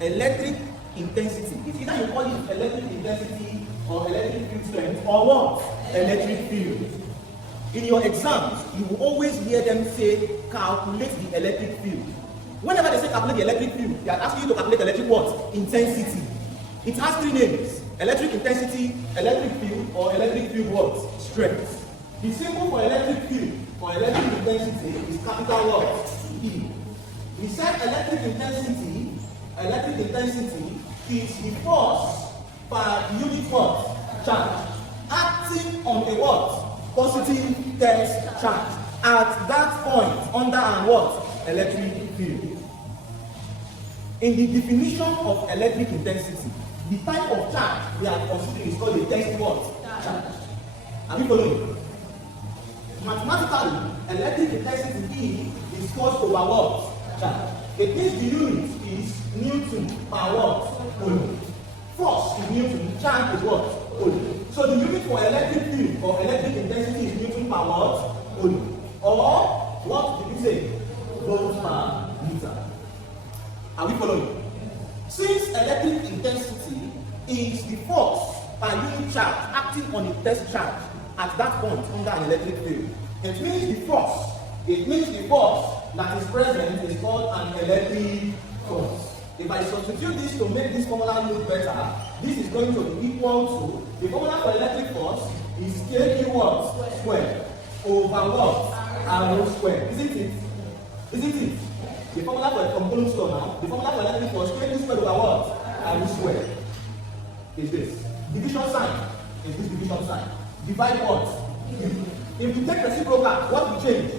electric intensity. It's either you call it electric intensity or electric field strength or what? Electric field. In your exams, you will always hear them say, calculate the electric field. Whenever they say calculate the electric field, they are asking you to calculate electric what? Intensity. It has three names: electric intensity, electric field, or electric field what? Strength. The symbol for electric field or electric intensity is capital what? E. We said electric intensity is the force per unit what? Charge acting on a what? Positive test charge at that point under an what? Electric field. In the definition of electric intensity, the type of charge we are considering is called a test what? Charge. Are you following? Mathematically, electric intensity E is force over what? Charge. It means the unit is Newton per what? Coulomb. Force is Newton, charge is what? Coulomb. So the unit for electric field or electric intensity is Newton per what? Coulomb. Or what did you say? Volts per meter. Are we following? Since electric intensity is the force per unit charge acting on a test charge at that point under an electric field, it means the force that is present is called an electric force. If I substitute this to make this formula look better, this is going to be equal to the formula for electric force is kQ what? Square over what? R square. Isn't it? The formula for a component law now, the formula for electric force kQ square over what? R square is this. Division sign is this division sign. Divide what? If you take reciprocal, what will change?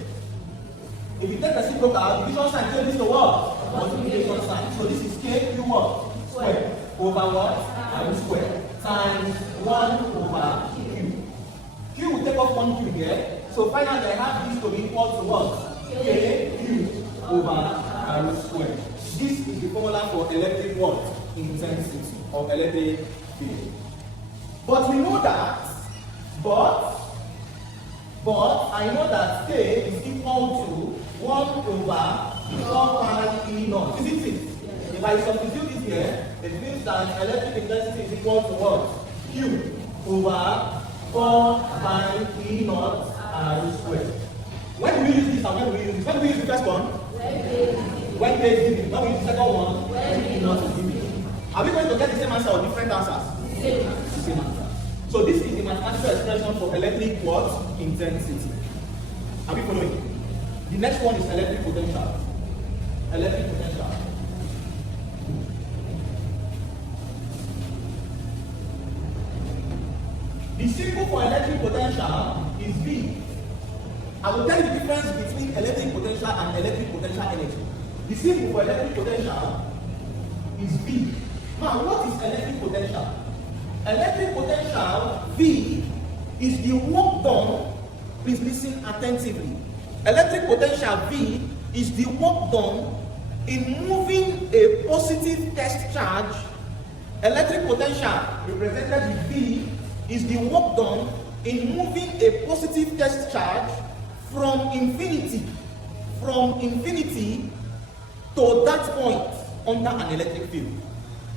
If you take reciprocal, division sign changes to what? Multiplication sign. So this is kQ what? Square over what? R square times 1 over Q. Q will take off 1 Q here. So finally I have this to be equal to what? kQ over R square. This is the formula for electric what? Intensity or electric field. But we know that, but I know that K is equal to 1 over 4 pi E naught. Isn't it? Yes. If I substitute it here, it means that electric intensity is equal to what? Q over 4 pi E naught R squared. When do we use this and when do we use this? When do we use the first one? When K is given. When we use the second one? When E naught is given. Are we going to get the same answer or different answers? Same answer. So this is the mathematical expression for electric what? Intensity. Are we following? The next one is electric potential. Electric potential. The symbol for electric potential is V. I will tell you the difference between electric potential and electric potential energy. The symbol for electric potential is V. Now, what is electric potential? Electric potential, V, is the work done. Please listen attentively. Electric potential, V, is the work done in moving a positive test charge. Electric potential, represented with V, is the work done in moving a positive test charge from infinity to that point under an electric field.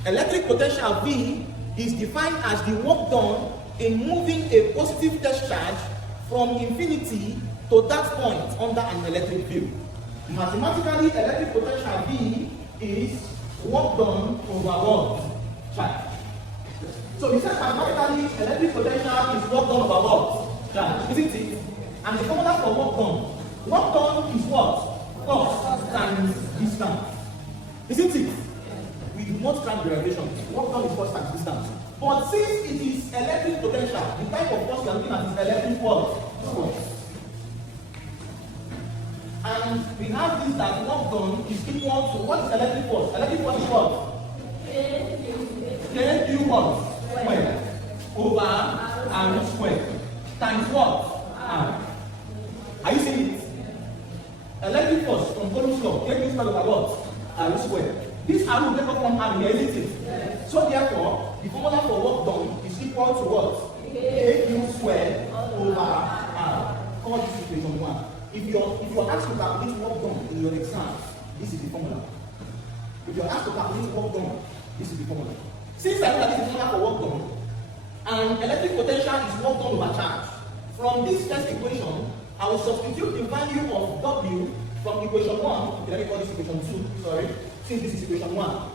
Electric potential, V, is defined as the work done in moving a positive test charge from infinity to that point under an electric field. Mathematically, electric potential V is work done over what? Charge. So we said mathematically, electric potential is work done over what? Charge, isn't it? And the formula for work done is what? Force times distance. Isn't it? We do not track derivation. Work done is force times distance. But since it is electric potential, the type of force we are looking at is electric force. And we have this that work done is equal to what is electric force? Electric force is what? kQ what? Square over R square times what? R. Are you seeing it? Electric force from Coulomb's law, kQ square over what? R square. This R will take up one R here, isn't it? Yes. So therefore, the formula for work done is equal to what? kQ square over R. Call this equation 1. If you're asked to calculate work done in your exam, this is the formula. If you're asked to calculate work done, this is the formula. Since I know that this is the formula for work done, and electric potential is work done over charge, from this first equation, I will substitute the value of W from equation 1, okay, let me call this equation 2, sorry, since this is equation 1.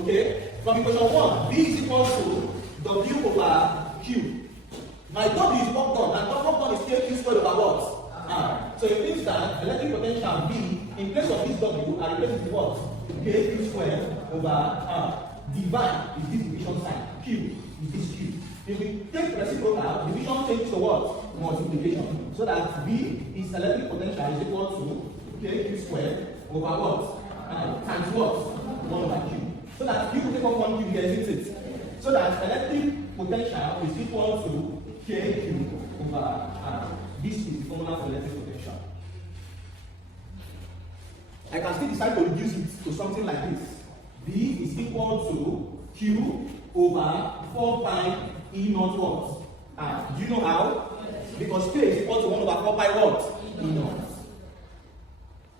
Okay, from equation 1, V is equal to W over Q. My W is work done, and work done is Q squared over what? R. So it means that electric potential V, in place of this W, I replace it with what? Q squared over R. Divide is this division sign. Q is this Q. If we take reciprocal, division changes to what? Multiplication. So that V is electric potential is equal to Q squared over what? Times what? 1 over Q. So that Q will take up 1 Q here, isn't it? So that electric potential is equal to KQ over R. This is the formula for electric potential. I can still decide to reduce it to something like this. V is equal to Q over 4 pi E naught what? R. Do you know how? Because K is equal to 1 over 4 pi what? E naught.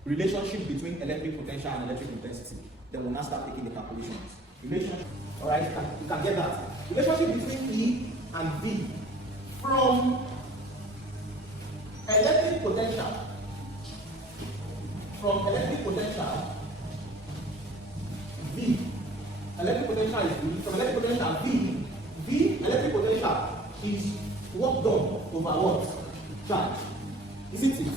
Relationship between electric potential and electric intensity. Then we'll now start taking the calculations. Relationship. Alright, you can get that. Relationship between E and V from electric potential. From electric potential V. Electric potential is V. From electric potential V electric potential is work done over what? Charge. Isn't it?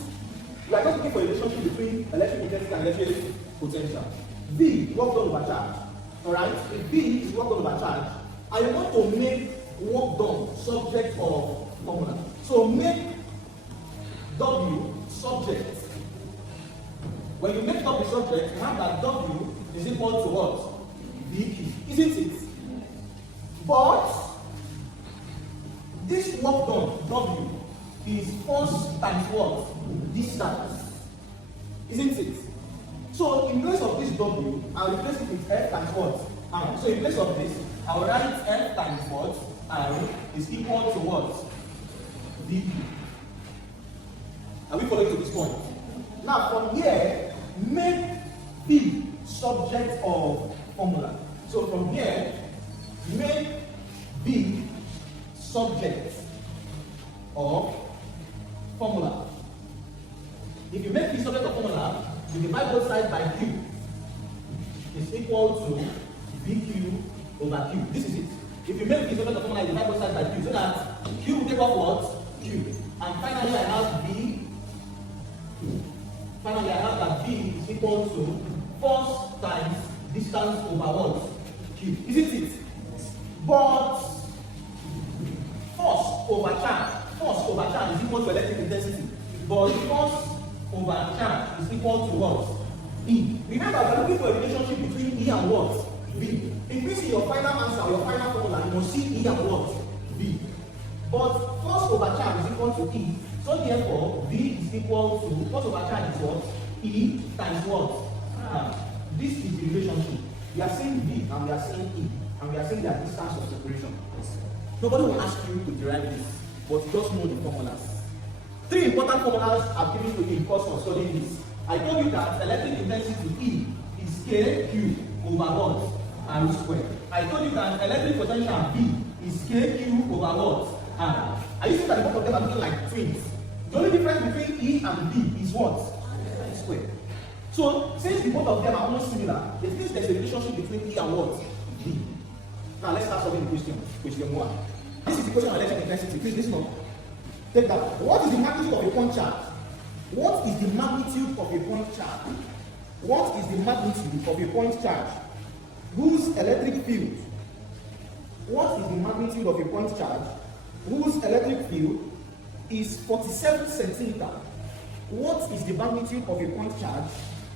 We are just looking for a relationship between electric intensity and electric potential. V, work done over charge. Alright? If V is work done over charge, I want to make work done subject of formula. So make W subject. When you make W subject, you have that W is equal to what? VQ. Isn't it? But this work done, W, is force times what? Distance. Isn't it? So in place of this W, I'll replace it with F times what? R. So in place of this, I'll write F times what? R is equal to what? VQ. Are we following to this point? Now from here, make B subject of formula. So from here, make B subject of formula. If you make B subject of formula, you divide both sides by Q. Is equal to VQ over Q. This is it. If you make B subject of formula, you divide both sides by Q. So that Q will take off what? Q. And finally I have V. Finally I have that V is equal to force times distance over what? Q. Isn't it? But force over charge is equal to electric intensity. But force over charge is equal to what? E. Remember, we are looking for a relationship between E and what? V. If we see your final answer, your final formula, you must see E and what? V. But force over charge is equal to E. So therefore, V is equal to force over charge is what? E times what? This is the relationship. We are saying V and we are saying E. And we are saying that distance of separation. Nobody will ask you to derive this, but just know the formulas. 3 important formulas are given to you in course of studying this. I told you that electric intensity E is KQ over what? R squared. I told you that electric potential V is KQ over what? R. Are you seeing that both of them are looking like twins? The only difference between E and V is what? R squared. So, since the both of them are almost similar, it means there's a relationship between E and what? V. Now let's start solving the question. Question 1. This is the question of electric intensity. Please listen up. Take that. What is the magnitude of a point charge? What is the magnitude of a point charge? What is the magnitude of a point charge whose electric field? What is the magnitude of a point charge whose electric field is 47 centimeter? What is the magnitude of a point charge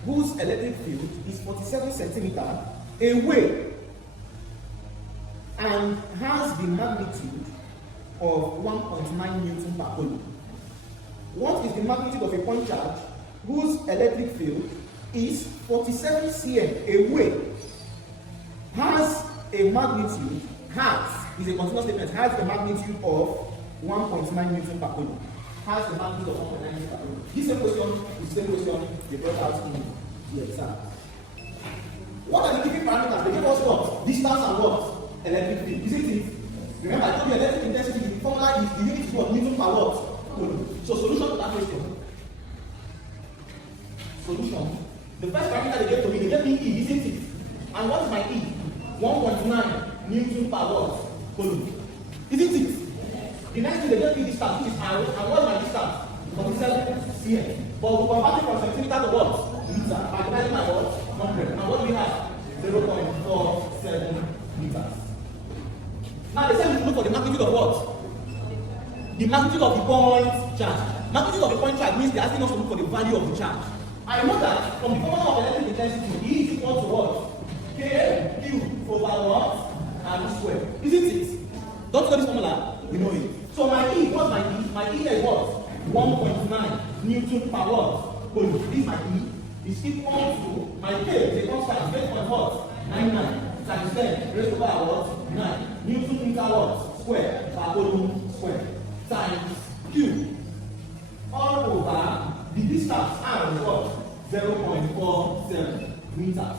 whose electric field is 47 centimeter away and has the magnitude of 1.9 Newton per coulomb? What is the magnitude of a point charge whose electric field is 47 cm away, has a magnitude, is a continuous statement, has a magnitude of 1.9 Newton per coulomb? Has the magnitude of 1.9 Newton per coulomb? This same question is the same question they brought out in the exam. What are the different parameters? They give us what? Distance and what? Electric field. Isn't it? Remember, I told you electric intensity, the formula is the unit is what? Newton per what? So solution to that question. Solution. The first parameter they gave to me, they gave me E, isn't it? And what is my E? 1.9 Newton per watt. Isn't it? The next thing they gave me distance, which is R, and what is my distance? 47 cm. But we convert it from centimeter to what? Meter. By dividing by what? 100. And what do we have? 0.47 meters. Now they said we look for the magnitude of what? The magnitude of the point charge. Magnitude of the point charge means they're asking us to look for the value of the charge. I know that from the formula of electric intensity, E is equal to what? K Q over what? R squared. Isn't it? Don't you know this formula? We know it. So my E, what's my E? My E is what? 1.9 Newton per watt. This is my E. Is equal to my K is a constant, based on what? 99 times 10 raised to the power what? 9 Newton meter what? Square per coulomb square times Q all over the distance R is what? 0.47 meters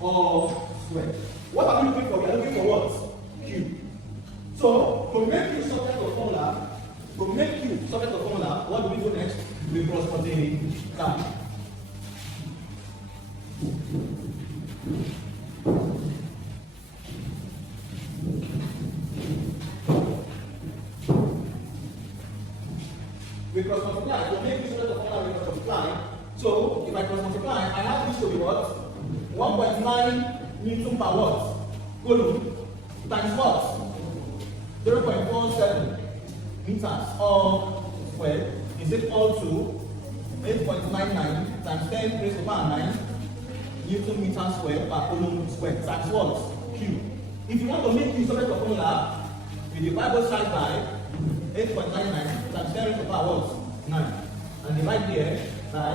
all square. What are we looking for? We are looking for what? Q. So to make Q subject of formula, what do we do next? We cross multiply. We cross multiply. To make this subject of formula, we cross multiply. So if I cross multiply, I have this to be what? 1.9 Newton per watt coulomb times what? 0.47 meters all squared is equal to 8.99 times 10 raised to the power 9 Newton meter squared per coulomb squared times what? Q. If you want to make this subject of formula, you divide both sides by 8.99 times 10 raised to the power what? 9. And divide here by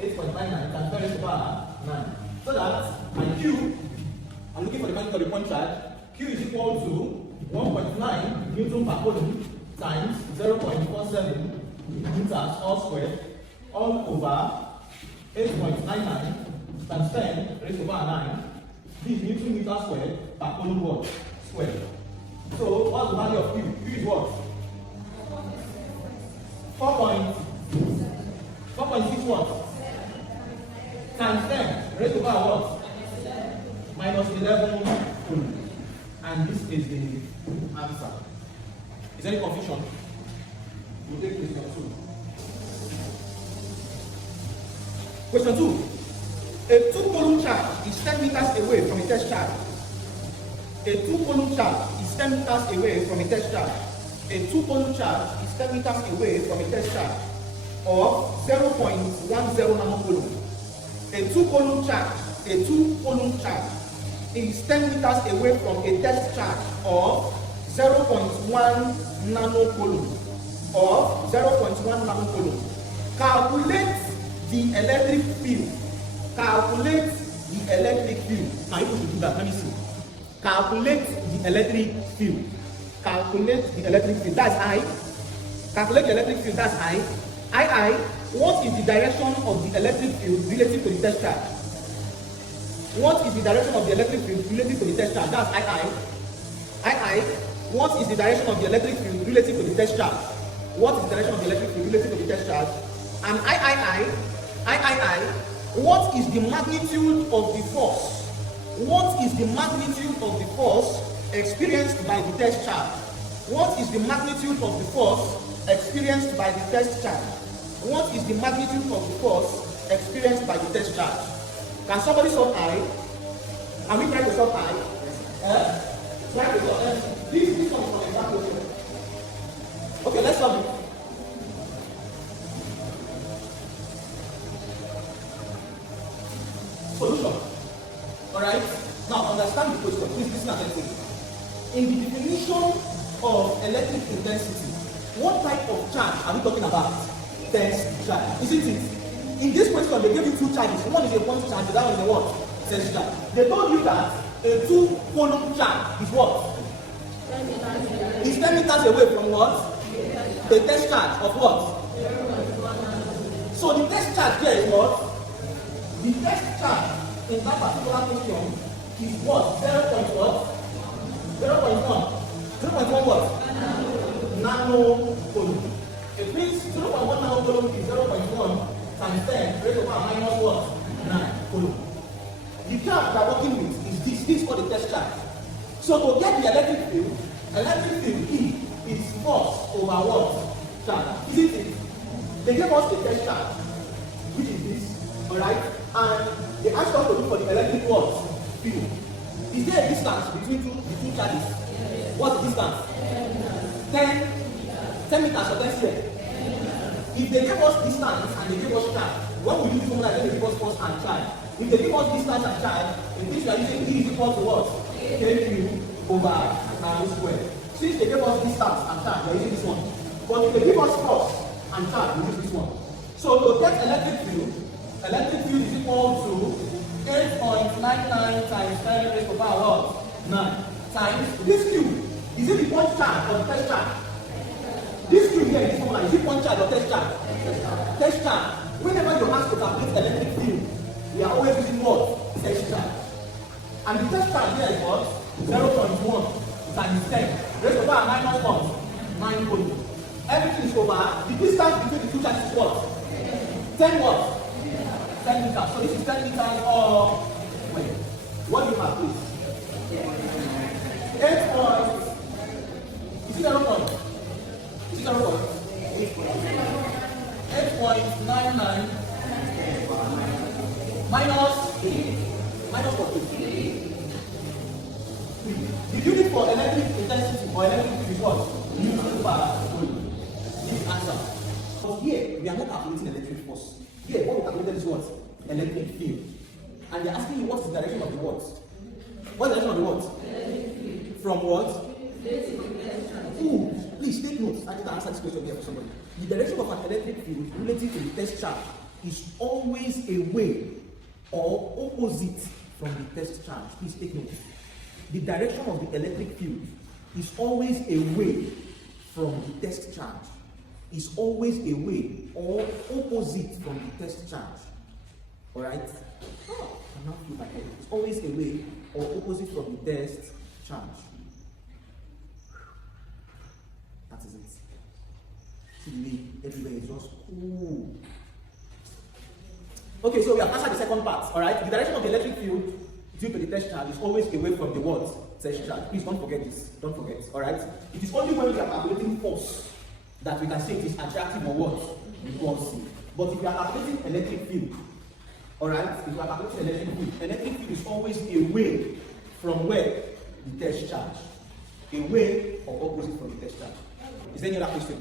8.99 times 10 raised to the power 9. So that my Q, I'm looking for the magnitude of the point charge, Q is equal to 1.9 Newton per coulomb times 0.47 meters all squared all over 8.99 times 10 raised to the power 9. This is Newton meter squared per coulomb watt squared. So what's the value of Q? Q is what? 4.6 watts times 10 raised to the power what? Minus 11 coulomb. And this is the answer. Is there any confusion? We'll take question 2. Question 2. A 2 coulomb charge is 10 meters away from a test charge. A 2 coulomb charge is 10 meters away from a test charge. A 2 coulomb charge is 10 meters away from a test charge of 0.10 nanocoulomb. A 2 coulomb charge is 10 meters away from a test charge of 0.1 nanocoulomb. Calculate the electric field. Now you should do that. Let me see. Calculate the electric field. That's I. Calculate the electric field. That's I. What is the direction of the electric field relative to the test charge? What is the direction of the electric field relative to the test charge? That's I. What is the direction of the electric field relative to the test charge? What is the direction of the electric field relative to the test charge? And what is the magnitude of the force? What is the magnitude of the force experienced by the test charge? What is the magnitude of the force experienced by the test charge? What is the magnitude of the force experienced by the test charge? Can somebody solve I? Can we try to solve I? Try to solve This one is an example here. Okay, let's solve it. Solution. Alright? Now understand the question. Please listen attentively. In the definition of electric intensity, what type of charge are we talking about? Test charge. Isn't it? In this question, they gave you two charges. One is a point charge, the other one is a what? Test charge. They told you that a 2 coulomb charge is what? It's 10 meters away from what? The test charge of what? So the test charge here is what? The test charge in that particular question is what? 0.1. 0.1 what? Nano coulomb. It means 0.1 nano coulomb is 0.1 times 10 raised to the power minus what? 9 coulomb. The charge we are working with is this. This is called the test charge. So to get the electric field E is force over what? Charge. Isn't it? They gave us the test charge, which is this, alright? And they asked us to look for the electric what? Field. Is there a distance between the two charges? Yes. What's the distance? 10 meters or 10 square. If they gave us distance and they gave us charge, what will you do when they give us force and charge? If they give us distance and charge, it means we are using E is equal to what? KQ over R square. Since they gave us distance and charge, we are using this one. But if they give us force and charge, we use this one. So to get electric field is equal to 8.99 times 10 raised to the power what? 9 times this Q. Is it the point charge or the test charge? This Q here, this one, is it point charge or test charge? Test charge. Whenever you're asked to calculate electric field, we are always using what? Test charge. And the test charge here is what? 0.1 times 10 raised to the power minus what? 9 coulomb. Everything is over. The distance between the two charges is what? 10 what? 10 meters. So this is 10 meters or wait. What do you have, please? 8 points. Is it 0 point? Is it 0 point? 8.99 minus what? The unit for electric intensity or electric field is what? Newton per coulomb. This answer. But here we are not calculating electric force. Here what we calculated is what? Electric field. And they are asking you what's the direction of the what? What's the direction of the what? From what? Ooh, please take notes. I need to answer this question here for somebody. The direction of an electric field relative to the test charge is always away or opposite from the test charge. Please take notes. The direction of the electric field is always away from the test charge. Is always away or opposite from the test charge. Alright? Oh, I now feel my head. It's always away or opposite from the test charge. That is it. See the way everywhere is just cool. Okay, so we have answered the second part. Alright? The direction of the electric field due to the test charge is always away from the what? Test charge. Please don't forget this. Don't forget. Alright? It is only when we are calculating force that we can say it is attractive or what? Repulsive. But if you are calculating electric field, alright, if you are calculating electric field is always away from where? The test charge. Away or opposite from the test charge. Is there any other question?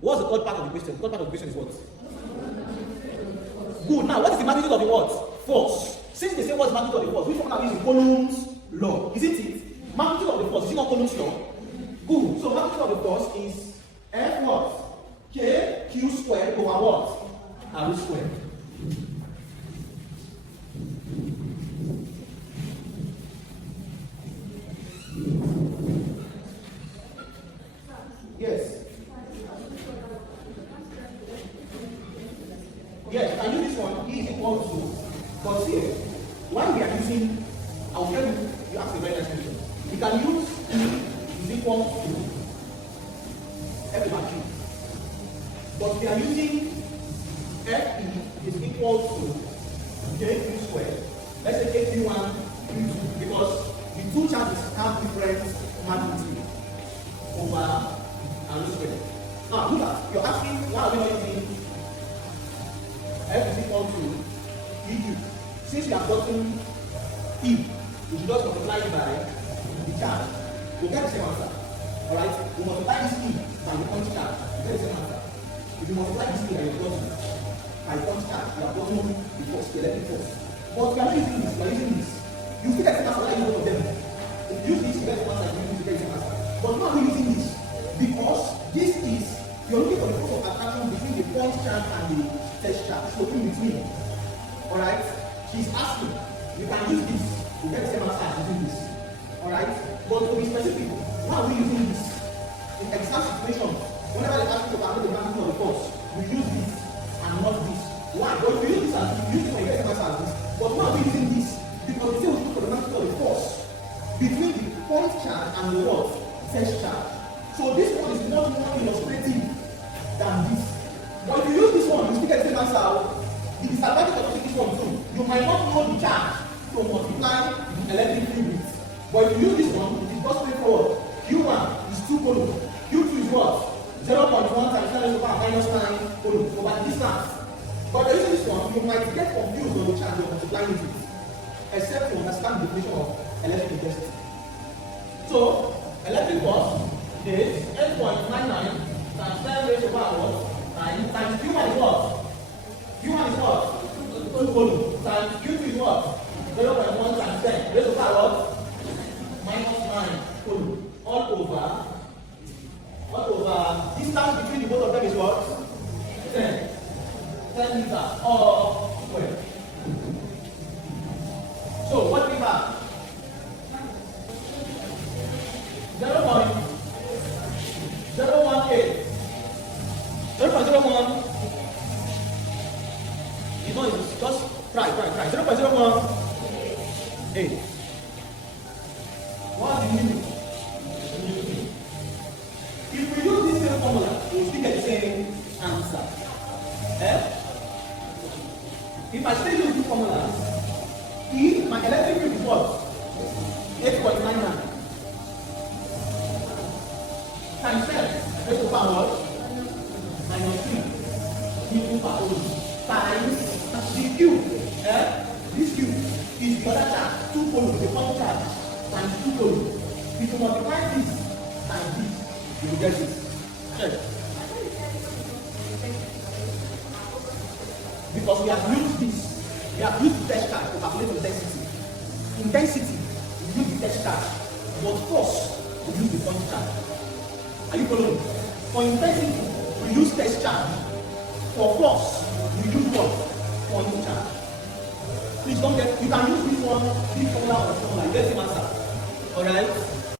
What's the third part of the question? The third part of the question is what? Good. Now, what is the magnitude of the what? Force. Since they say what's the magnitude of the force, which one are we using? Coulomb's law. Isn't it? Magnitude of the force, is it not Coulomb's law? Good. So magnitude of the force is F what? K Q squared over what? R squared. Yes. Yes, can use this one. E is equal to, but see, when we are using, I'll tell you, you ask a very nice question. You can use E is equal to F over Q. But we are using Fe is equal to KQ squared. Let's say KQ1, Q2, because the two charges have different magnitude over R squared. Now, look at, you're asking why are we not using F is equal to EQ. Since we have gotten E, we should just multiply it by the charge. We'll get the same answer. Alright? We multiply this E by the point charge. We get the same answer. If you multiply this E by the point charge, you have gotten the force, the electric force. But we are not using this, we are using this. You still get the answer like both of them. If you use this, you get the answer, you get the same answer. But why are we using this? Because this is, you're looking for the force of attraction between the point charge and the test charge. So in between. Alright? She's asking, you can use this, you get the same answer as using this. Alright? But to be specific, why are we using this? In exam situations, whenever they ask you to calculate the magnitude of the force, we use this and not this. Why? But if you use this and you use it when you get the answer as this, But why are we using this? Because we say we look for the magnitude of the force between the point charge and the what? Test charge. So this one is much more illustrative than this. But if you use this one, you still get the same answer. The disadvantage of using this one too, you might not know the charge to multiply the electric field with. But if you use this one, it is just straightforward. Q1 is 2 coulomb. Q2 is what? 0.1 times 10 to the power minus 9 coulomb over the distance. But by using this one, you might get confused on the charge you're multiplying it with, except to understand the definition of electric intensity. So, electric force is 8.99 times 10 raised to the power 9 times Q1 is what? Q1 is what? 2 coulomb times Q2 is what? 0.1 times 10 raised to the power minus 9 coulomb all over distance between the both of them is what? 10 meters or square. So what we have? 0.018. 0.01. You know, it's just try. 0.018. What do you mean? If we use this same formula, we will still get the same answer. If I still use this formula, if my electric field is what? 8.99 times 10 raised to the power minus 3 Newton per coulomb times the Q. This Q is the other charge, 2 coulomb, the point charge times 2 coulomb. If you multiply this times this, you will get it. Check. Because we have used this. We have used the test charge to calculate intensity. Intensity, we use the test charge. But force, we use the point charge. Are you following? For intensity, we use test charge. For force, we use what? Point charge. Please don't get, you can use this one, this formula or formula, you get the answer. Alright?